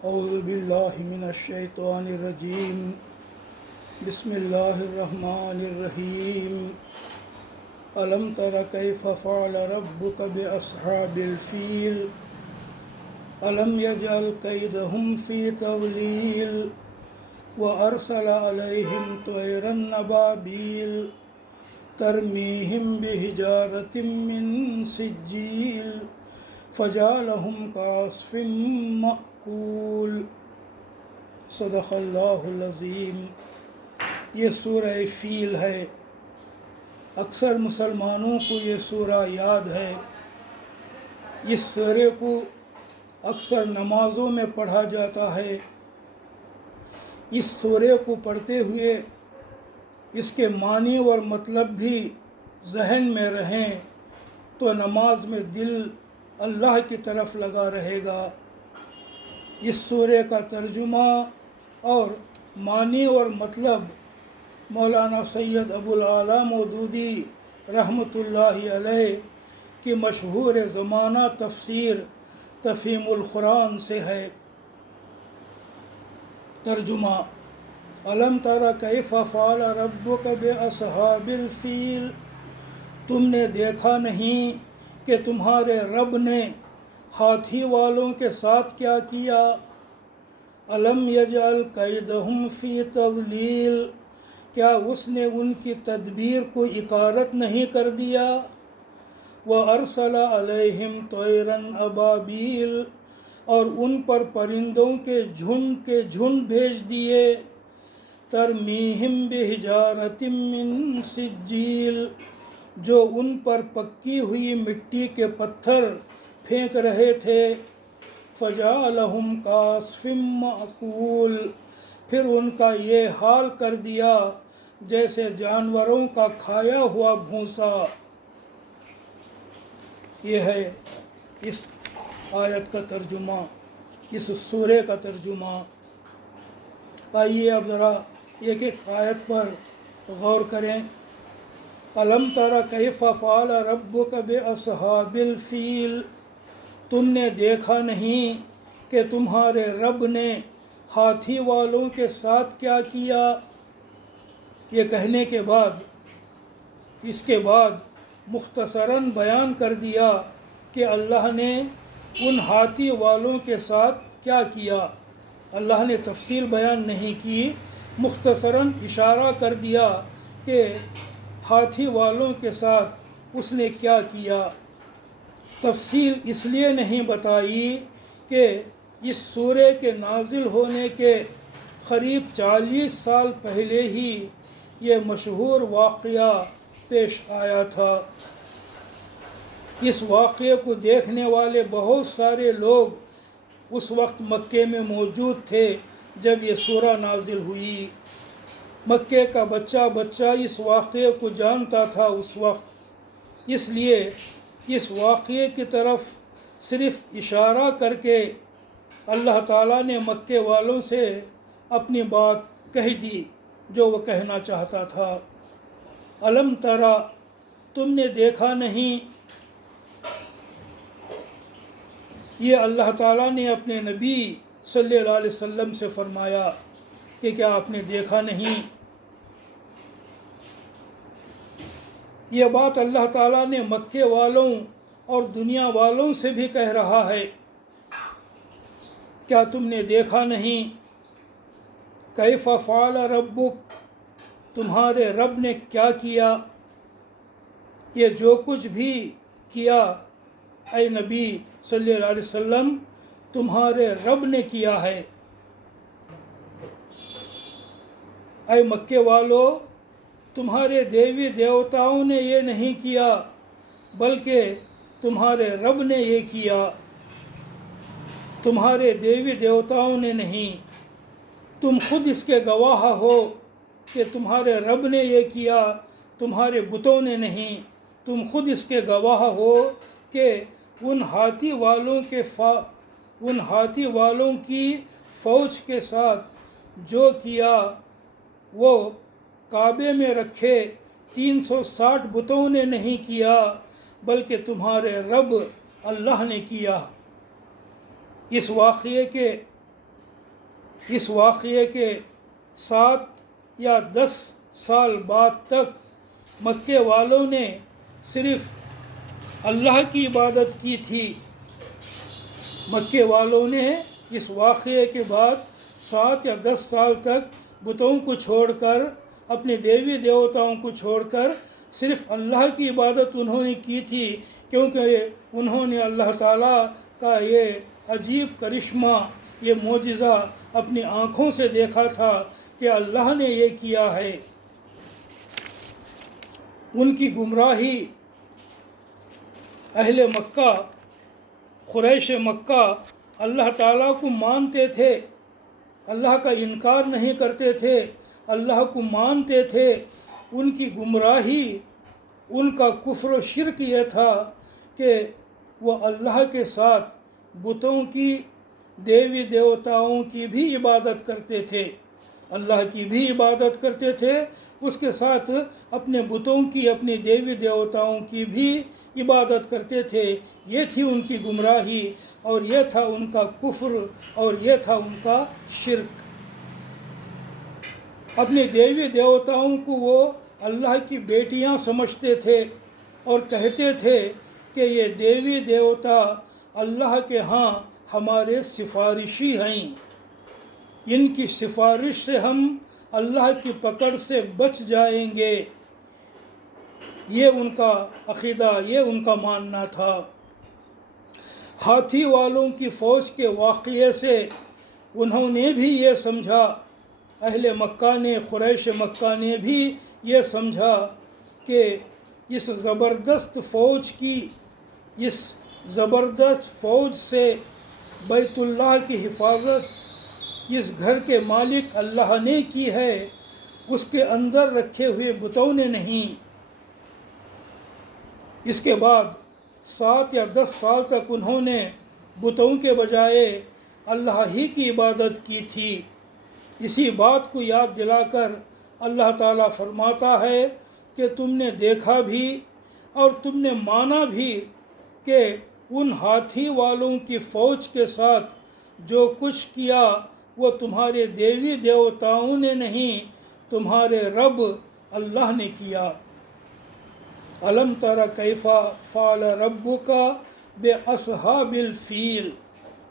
اعوذ باللہ من الشیطان الرجیم بسم اللہ الرحمن الرحیم الم تر کیف فعل ربک باصحاب الفیل الم یجعل کیدہم فی تضلیل وارسل علیہم طیرا ابابیل ترمیہم بحجارۃ من سجیل فجعلہم کعصف مأکول۔ صدق اللہ العظیم۔ یہ سورہ فیل ہے۔ اکثر مسلمانوں کو یہ سورہ یاد ہے۔ اس سورے کو اکثر نمازوں میں پڑھا جاتا ہے۔ اس سورے کو پڑھتے ہوئے اس کے معنی اور مطلب بھی ذہن میں رہیں تو نماز میں دل اللہ کی طرف لگا رہے گا۔ اس سورے کا ترجمہ اور معنی اور مطلب مولانا سید ابو العالیٰ مودودی رحمۃ اللہ علیہ کی مشہور زمانہ تفسیر تفہیم القرآن سے ہے۔ ترجمہ: الم تر کیف فعل ربک باصحاب الفیل، تم نے دیکھا نہیں کہ تمہارے رب نے ہاتھی والوں کے ساتھ کیا کیا؟ الم یجعل کیدہم فی تضلیل، کیا اس نے ان کی تدبیر کو اکارت نہیں کر دیا؟ وارسل علیہم طیرا ابابیل، اور ان پر پرندوں کے جھنڈ بھیج دیے۔ ترمیہم بحجارۃ من سجیل، جو ان پر پکی ہوئی مٹی کے پتھر پھینک رہے تھے۔ فجعلہم کعصف مأکول، پھر ان کا یہ حال کر دیا جیسے جانوروں کا کھایا ہوا بھوسا۔ یہ ہے اس آیت کا ترجمہ، اس سورے کا ترجمہ۔ آئیے اب ذرا ایک ایک آیت پر غور کریں۔ الم تر کیف فعل ربک باصحاب الفیل، تم نے دیکھا نہیں کہ تمہارے رب نے ہاتھی والوں کے ساتھ کیا کیا؟ یہ کہنے کے بعد اس کے بعد مختصراً بیان کر دیا کہ اللہ نے ان ہاتھی والوں کے ساتھ کیا کیا۔ اللہ نے تفصیل بیان نہیں کی، مختصراً اشارہ کر دیا کہ ہاتھی والوں کے ساتھ اس نے کیا کیا۔ تفصیل اس لیے نہیں بتائی کہ اس سورے کے نازل ہونے کے قریب 40 سال پہلے ہی یہ مشہور واقعہ پیش آیا تھا۔ اس واقعے کو دیکھنے والے بہت سارے لوگ اس وقت مکے میں موجود تھے جب یہ سورہ نازل ہوئی۔ مکے کا بچہ اس واقعے کو جانتا تھا اس وقت، اس لیے اس واقعے کی طرف صرف اشارہ کر کے اللہ تعالیٰ نے مکے والوں سے اپنی بات کہہ دی جو وہ کہنا چاہتا تھا۔ الم ترا، تم نے دیکھا نہیں، یہ اللہ تعالیٰ نے اپنے نبی صلی اللہ علیہ وسلم سے فرمایا کہ کیا آپ نے دیکھا نہیں؟ یہ بات اللہ تعالیٰ نے مکے والوں اور دنیا والوں سے بھی کہہ رہا ہے۔ کیا تم نے دیکھا نہیں؟ کیف فعل ربک، تمہارے رب نے کیا کیا؟ یہ جو کچھ بھی کیا اے نبی صلی اللہ علیہ وسلم، تمہارے رب نے کیا ہے۔ اے مکے والو، تمہارے دیوی دیوتاؤں نے یہ نہیں کیا بلکہ تمہارے رب نے یہ کیا۔ تمہارے دیوی دیوتاؤں نے نہیں، تم خود اس کے گواہ ہو کہ تمہارے رب نے یہ کیا، تمہارے بتوں نے نہیں۔ تم خود اس کے گواہ ہو کہ ان ہاتھی والوں کی فوج کے ساتھ جو کیا وہ کعبے میں رکھے 360 بتوں نے نہیں کیا بلکہ تمہارے رب اللہ نے کیا۔ اس واقعے کے اس واقعے کے 7 یا 10 سال بعد تک مکے والوں نے صرف اللہ کی عبادت کی تھی۔ مکے والوں نے اس واقعے کے بعد 7 یا 10 سال تک بتوں کو چھوڑ کر، اپنے دیوی دیوتاؤں کو چھوڑ کر صرف اللہ کی عبادت انہوں نے کی تھی، کیونکہ انہوں نے اللہ تعالیٰ کا یہ عجیب کرشمہ، یہ معجزہ اپنی آنکھوں سے دیکھا تھا کہ اللہ نے یہ کیا ہے۔ ان کی گمراہی، اہل مکہ، قریش مکہ اللہ تعالیٰ کو مانتے تھے، اللہ کا انکار نہیں کرتے تھے، اللہ کو مانتے تھے۔ ان کی گمراہی، ان کا کفر و شرک یہ تھا کہ وہ اللہ کے ساتھ بتوں کی، دیوی دیوتاؤں کی بھی عبادت کرتے تھے، اللہ کی بھی عبادت کرتے تھے، اس کے ساتھ اپنے بتوں کی، اپنے دیوی دیوتاؤں کی بھی عبادت کرتے تھے۔ یہ تھی ان کی گمراہی، اور یہ تھا ان کا کفر، اور یہ تھا ان کا شرک۔ اپنے دیوی دیوتاؤں کو وہ اللہ کی بیٹیاں سمجھتے تھے اور کہتے تھے کہ یہ دیوی دیوتا اللہ کے ہاں ہمارے سفارشی ہیں، ان کی سفارش سے ہم اللہ کی پکڑ سے بچ جائیں گے۔ یہ ان کا عقیدہ، یہ ان کا ماننا تھا۔ ہاتھی والوں کی فوج کے واقعے سے انہوں نے بھی یہ سمجھا، اہل مکہ نے، قریش مکہ نے بھی یہ سمجھا کہ اس زبردست فوج کی، اس زبردست فوج سے بیت اللہ کی حفاظت اس گھر کے مالک اللہ نے کی ہے، اس کے اندر رکھے ہوئے بتوں نے نہیں۔ اس کے بعد 7 یا 10 سال تک انہوں نے بتوں کے بجائے اللہ ہی کی عبادت کی تھی۔ اسی بات کو یاد دلا کر اللہ تعالیٰ فرماتا ہے کہ تم نے دیکھا بھی اور تم نے مانا بھی کہ ان ہاتھی والوں کی فوج کے ساتھ جو کچھ کیا وہ تمہارے دیوی دیوتاؤں نے نہیں، تمہارے رب اللہ نے کیا۔ الم تر کیف فعل ربک باصحاب الفیل،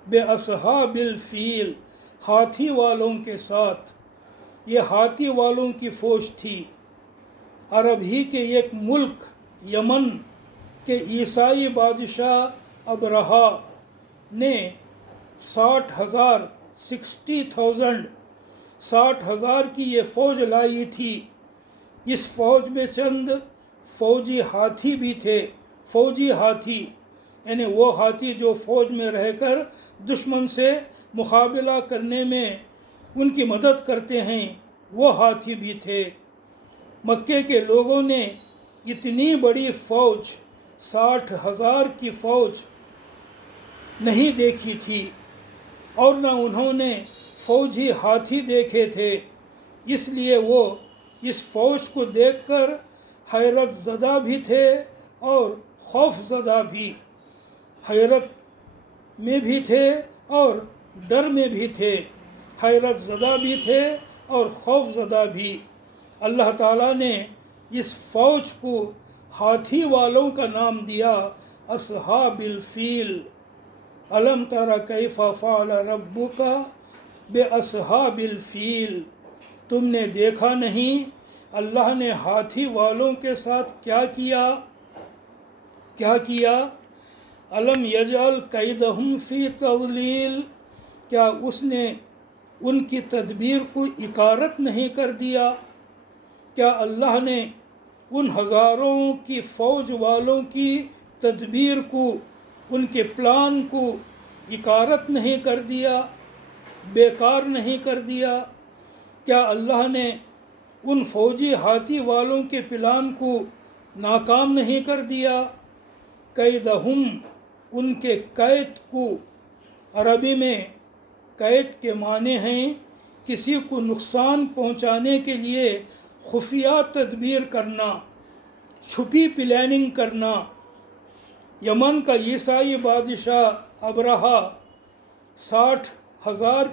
باصحاب الفیل، ہاتھی والوں کے ساتھ۔ یہ ہاتھی والوں کی فوج تھی۔ عرب ہی کے ایک ملک یمن کے عیسائی بادشاہ ابرہا نے 60,000 60,000 کی یہ فوج لائی تھی۔ اس فوج میں چند فوجی ہاتھی بھی تھے، فوجی ہاتھی، یعنی وہ ہاتھی جو فوج میں رہ کر دشمن سے مقابلہ کرنے میں ان کی مدد کرتے ہیں، وہ ہاتھی بھی تھے۔ مکے کے لوگوں نے اتنی بڑی فوج، 60,000 کی فوج نہیں دیکھی تھی، اور نہ انہوں نے فوجی ہاتھی دیکھے تھے۔ اس لیے وہ اس فوج کو دیکھ کر حیرت زدہ بھی تھے اور خوف زدہ بھی، حیرت میں بھی تھے اور ڈر میں بھی تھے، حیرت زدہ بھی تھے اور خوف زدہ بھی۔ اللہ تعالیٰ نے اس فوج کو ہاتھی والوں کا نام دیا اصحاب الفیل۔ الم تر کیف فعل ربک باصحاب الفیل، تم نے دیکھا نہیں اللہ نے ہاتھی والوں کے ساتھ کیا کیا؟ کیا کیا؟ الم یجعل کیدہم فی تضلیل، کیا اس نے ان کی تدبیر کو اکارت نہیں کر دیا؟ کیا اللہ نے ان ہزاروں کی فوج والوں کی تدبیر کو، ان کے پلان کو اکارت نہیں کر دیا، بیکار نہیں کر دیا؟ کیا اللہ نے ان فوجی ہاتھی والوں کے پلان کو ناکام نہیں کر دیا؟ قیدہم، ان کے قید کو، عربی میں قید کے معنی ہیں کسی کو نقصان پہنچانے کے لیے خفیہ تدبیر کرنا، چھپی پلاننگ کرنا۔ یمن کا عیسائی بادشاہ ابرہا 60 1000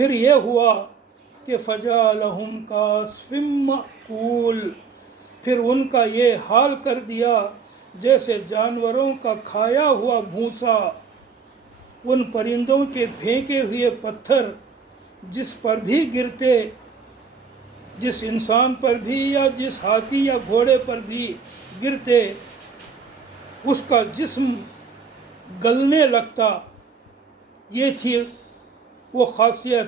پھر یہ ہوا کہ فجعلہم کعصف مأکول، پھر ان کا یہ حال کر دیا جیسے جانوروں کا کھایا ہوا بھوسا، ان پرندوں کے پھینکے ہوئے پتھر جس پر بھی گرتے، جس انسان پر بھی یا جس ہاتھی یا گھوڑے پر بھی گرتے اس کا جسم گلنے لگتا۔ یہ تھی وہ خاصیت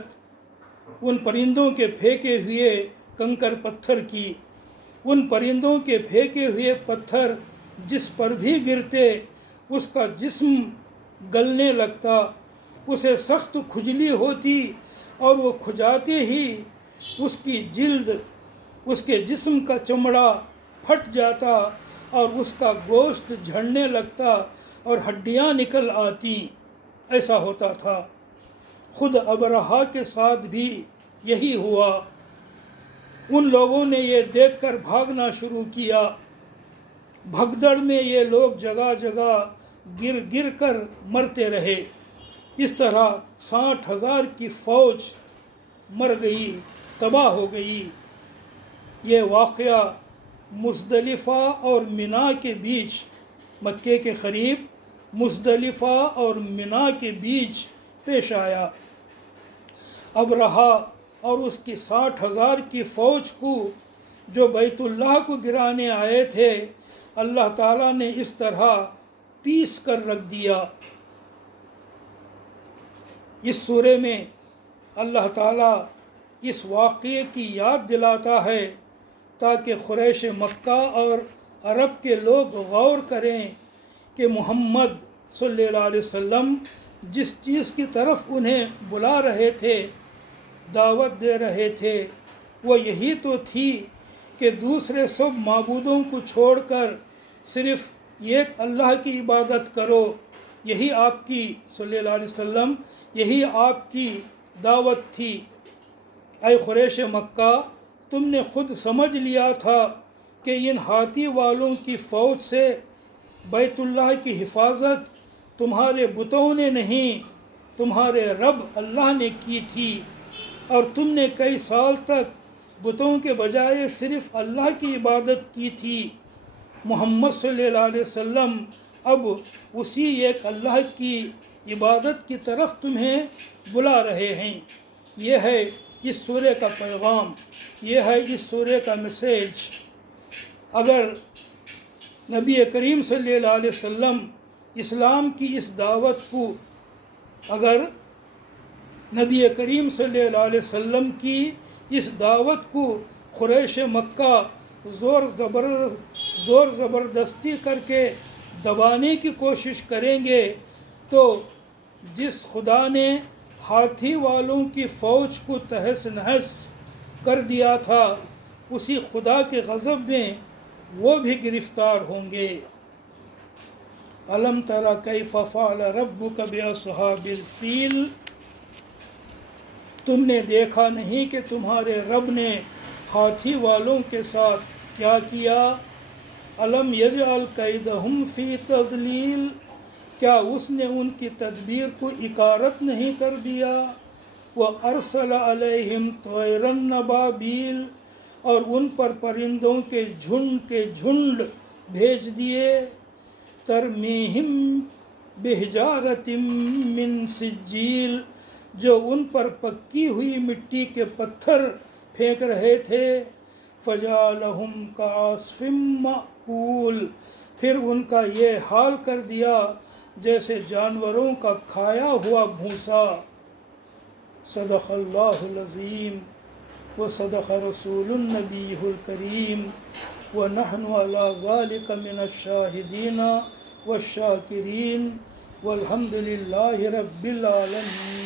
ان پرندوں کے پھینکے ہوئے کنکر پتھر کی۔ ان پرندوں کے پھینکے ہوئے پتھر جس پر بھی گرتے اس کا جسم گلنے لگتا، اسے سخت کھجلی ہوتی اور وہ کھجاتے ہی اس کی جلد، اس کے جسم کا چمڑا پھٹ جاتا اور اس کا گوشت جھڑنے لگتا اور ہڈیاں نکل آتی۔ ایسا ہوتا تھا۔ خود ابرہہ کے ساتھ بھی یہی ہوا۔ ان لوگوں نے یہ دیکھ کر بھاگنا شروع کیا۔ بھگدڑ میں یہ لوگ جگہ جگہ گر گر کر مرتے رہے۔ اس طرح 60,000 کی فوج مر گئی، تباہ ہو گئی۔ یہ واقعہ مزدلفہ اور منا کے بیچ، مکے کے قریب مزدلفہ اور منا کے بیچ پیش آیا۔ ابرہہ اور اس کی 60,000 کی فوج کو جو بیت اللہ کو گرانے آئے تھے، اللہ تعالیٰ نے اس طرح پیس کر رکھ دیا۔ اس سورے میں اللہ تعالیٰ اس واقعے کی یاد دلاتا ہے تاکہ قریش مکہ اور عرب کے لوگ غور کریں کہ محمد صلی اللہ علیہ وسلم جس چیز کی طرف انہیں بلا رہے تھے، دعوت دے رہے تھے، وہ یہی تو تھی کہ دوسرے سب معبودوں کو چھوڑ کر صرف ایک اللہ کی عبادت کرو۔ یہی آپ کی صلی اللہ علیہ وسلم یہی آپ کی دعوت تھی۔ اے قریش مکہ، تم نے خود سمجھ لیا تھا کہ ان ہاتھی والوں کی فوج سے بیت اللہ کی حفاظت تمہارے بتوں نے نہیں، تمہارے رب اللہ نے کی تھی، اور تم نے کئی سال تک بتوں کے بجائے صرف اللہ کی عبادت کی تھی۔ محمد صلی اللہ علیہ وسلم اب اسی ایک اللہ کی عبادت کی طرف تمہیں بلا رہے ہیں۔ یہ ہے اس سورے کا پیغام، یہ ہے اس سورے کا میسیج۔ اگر نبی کریم صلی اللہ علیہ وسلم اسلام کی اس دعوت کو، اگر نبی کریم صلی اللہ علیہ وسلم کی اس دعوت کو قریش مکہ زور زبردستی کر کے دبانے کی کوشش کریں گے، تو جس خدا نے ہاتھی والوں کی فوج کو تہس نہس کر دیا تھا، اسی خدا کے غضب میں وہ بھی گرفتار ہوں گے۔ الم تر کیف فعل ربک باصحاب الفیل، تم نے دیکھا نہیں کہ تمہارے رب نے ہاتھی والوں کے ساتھ کیا کیا؟ الم یجعل کیدہم فی تضلیل، کیا اس نے ان کی تدبیر کو اکارت نہیں کر دیا؟ وَأَرْسَلَ عَلَيْهِمْ طَيْرًا أَبَابِيلَ، اور ان پر پرندوں کے جھنڈ بھیج دیے۔ تَرْمِيهِمْ بِحِجَارَةٍ مِّن سِجِّيلٍ، جو ان پر پکی ہوئی مٹی کے پتھر پھینک رہے تھے۔ فَجَعَلَهُمْ كَعَصْفٍ مَّأْكُولٍ، پھر ان کا یہ حال کر دیا جیسے جانوروں کا کھایا ہوا بھوسا۔ صدق اللہ العظیم وصدق رسول النبی الکریم ونحن علی ذلک من الشاہدین والشاکرین والحمد للہ رب العالمین۔